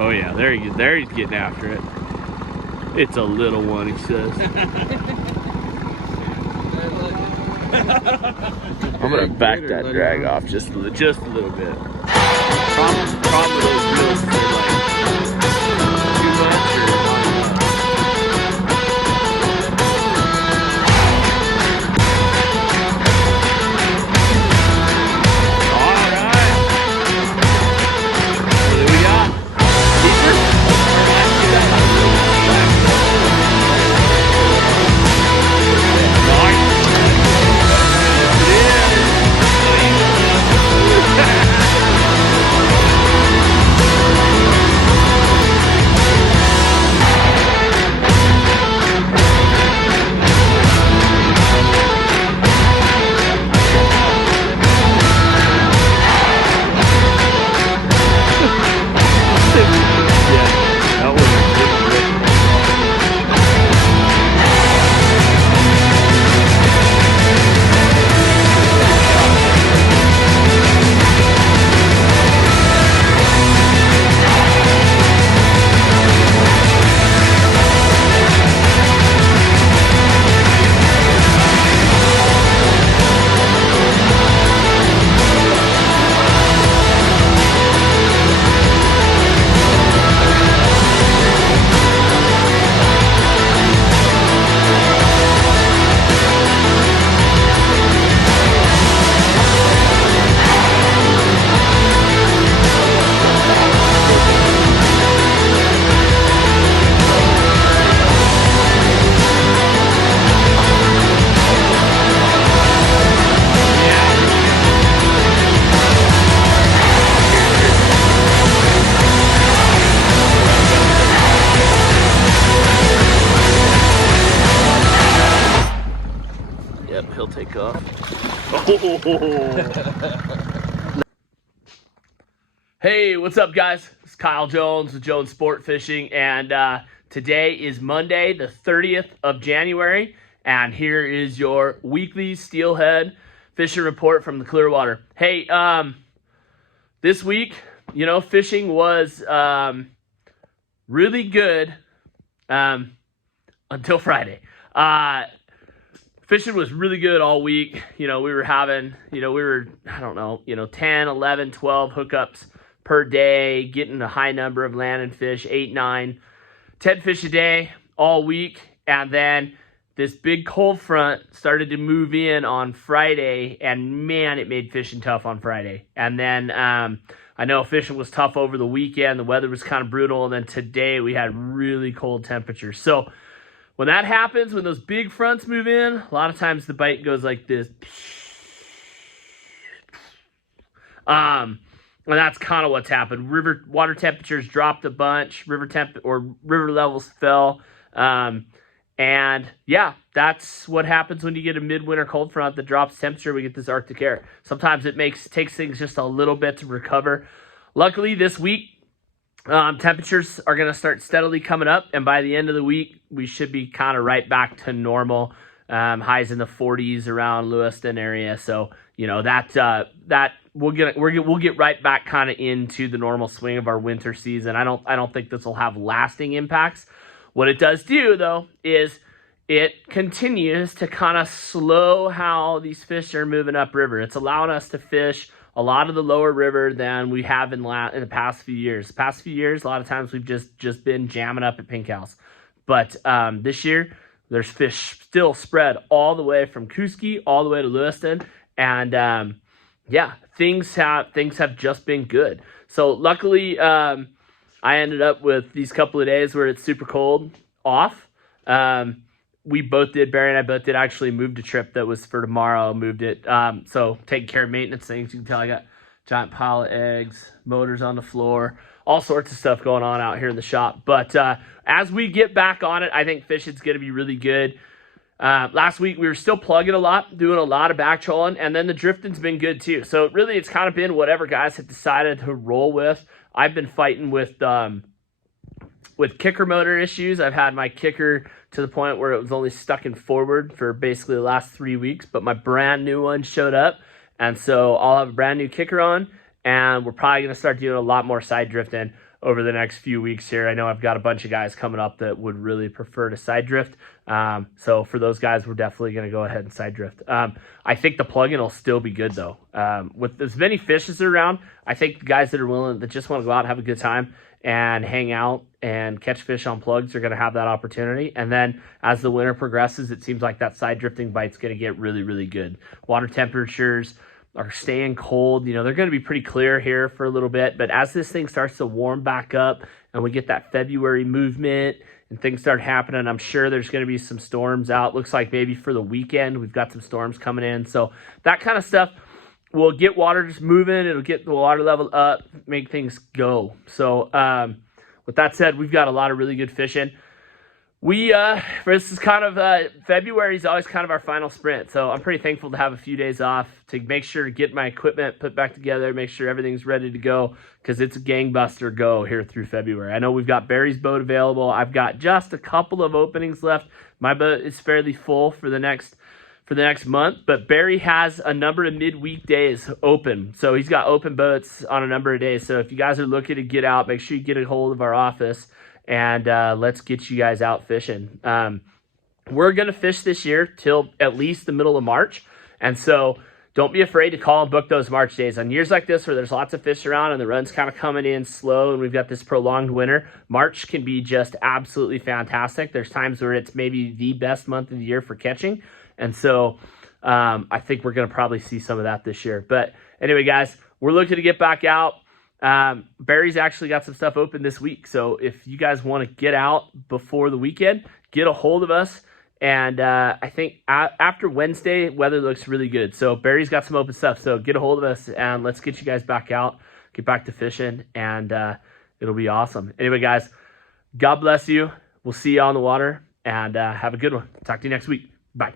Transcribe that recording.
Oh yeah, there he's getting after it. It's a little one, he says. I'm gonna back that drag off just a little bit. Problem with those reels, they're like too much or not enough. All right. What do we got? Teacher? Yep, he'll take off. Oh. Hey, what's up, guys? It's Kyle Jones with Jones Sport Fishing, and today is Monday, the 30th of January, and here is your weekly steelhead fishing report from the Clearwater. Hey, this week, fishing was really good until Friday. Fishing was really good all week. We were having, 10, 11, 12 hookups per day, getting a high number of landing fish, 8, 9, 10 fish a day all week. And then this big cold front started to move in on Friday, and man, it made fishing tough on Friday. And then I know fishing was tough over the weekend. The weather was kind of brutal. And then today we had really cold temperatures. So when that happens, when those big fronts move in, a lot of times the bite goes like this. And that's kind of what's happened. Water temperatures dropped a bunch. River levels fell. And yeah, that's what happens when you get a midwinter cold front that drops temperature. We get this Arctic air. Sometimes it takes things just a little bit to recover. Luckily, this week, temperatures are going to start steadily coming up, and by the end of the week, we should be kind of right back to normal. Highs in the 40s around Lewiston area. So that we'll get right back kind of into the normal swing of our winter season. I don't think this will have lasting impacts. What it does do, though, is it continues to kind of slow how these fish are moving upriver. It's allowing us to fish a lot of the lower river than we have in the past few years. The past few years, a lot of times we've just been jamming up at Pink House. But this year, there's fish still spread all the way from Kuski all the way to Lewiston. And things have just been good. So luckily, I ended up with these couple of days where it's super cold off. We both did, Barry and I both did actually moved a trip that was for tomorrow, moved it. So taking care of maintenance things. You can tell I got a giant pile of eggs, motors on the floor, all sorts of stuff going on out here in the shop. But as we get back on it, I think fishing's going to be really good. Last week we were still plugging a lot, doing a lot of back trolling, and then the drifting's been good too. So really it's kind of been whatever guys have decided to roll with. I've been fighting with kicker motor issues. I've had my kicker to the point where it was only stuck in forward for basically the last 3 weeks, but my brand new one showed up, and so I'll have a brand new kicker on, and we're probably going to start doing a lot more side drifting over the next few weeks here. I know I've got a bunch of guys coming up that would really prefer to side drift. So for those guys, we're definitely going to go ahead and side drift. I think the plug-in will still be good though. With as many fish as are around, I think the guys that are willing, that just want to go out and have a good time and hang out and catch fish on plugs are going to have that opportunity. And then as the winter progresses, it seems like that side drifting bite's going to get really, really good. Water temperatures are staying cold. You know, they're going to be pretty clear here for a little bit, but as this thing starts to warm back up and we get that February movement and things start happening, I'm sure there's going to be some storms out. Looks like maybe for the weekend, we've got some storms coming in. So that kind of stuff will get water just moving. It'll get the water level up, make things go. So with that said, we've got a lot of really good fishing. This is kind of, February is always kind of our final sprint. So I'm pretty thankful to have a few days off to make sure to get my equipment put back together, make sure everything's ready to go, because it's a gangbuster go here through February. I know we've got Barry's boat available. I've got just a couple of openings left. My boat is fairly full for the next month, but Barry has a number of midweek days open. So he's got open boats on a number of days. So if you guys are looking to get out, make sure you get a hold of our office and let's get you guys out fishing. We're going to fish this year till at least the middle of March. And so don't be afraid to call and book those March days. On years like this where there's lots of fish around and the run's kind of coming in slow and we've got this prolonged winter, March can be just absolutely fantastic. There's times where it's maybe the best month of the year for catching. And so I think we're going to probably see some of that this year. But anyway, guys, we're looking to get back out. Barry's actually got some stuff open this week. So if you guys want to get out before the weekend, get a hold of us. And I think after Wednesday, weather looks really good. So Barry's got some open stuff. So get a hold of us and let's get you guys back out, get back to fishing, and it'll be awesome. Anyway, guys, God bless you. We'll see you on the water, and have a good one. Talk to you next week. Bye.